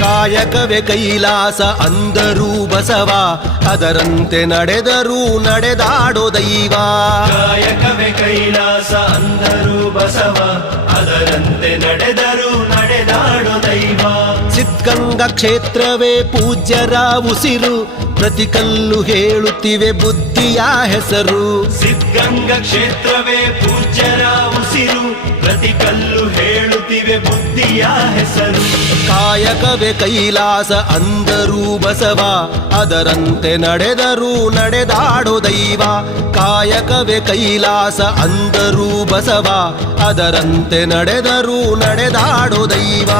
ಕಾಯಕವೇ ಕೈಲಾಸ ಅಂದರೂ ಬಸವ, ಅದರಂತೆ ನಡೆದರೂ ನಡೆದಾಡೋ ದೈವ. ಕಾಯಕವೇ ಕೈಲಾಸ ಅಂದರೂ ಬಸವ, ಅದರಂತೆ ನಡೆದರೂ ನಡೆದಾಡೋ ದೈವ. ಸಿದ್ಧಗಂಗಾ ಕ್ಷೇತ್ರವೇ ಪೂಜ್ಯರ ಉಸಿರು, ಪ್ರತಿ ಕಲ್ಲು ಹೇಳುತ್ತಿವೆ ಬುದ್ಧಿಯ ಹೆಸರು. ಸಿದ್ಧಗಂಗಾ ಕ್ಷೇತ್ರವೇ ಪೂಜ್ಯರ ಉಸಿರು, ಪ್ರತಿ ಕಲ್ಲು ಹೇಳುತ್ತಿವೆ ಬುದ್ಧಿಯ ಹೆಸರು. ಕಾಯಕವೇ ಕೈಲಾಸ ಅಂದರೂ ಬಸವ, ಅದರಂತೆ ನಡೆದರೂ ನಡೆದಾಡೋ ದೈವ. ಕಾಯಕವೇ ಕೈಲಾಸ ಅಂದರೂ ಬಸವ, ಅದರಂತೆ ನಡೆದರೂ ನಡೆದಾಡೋ ದೈವ.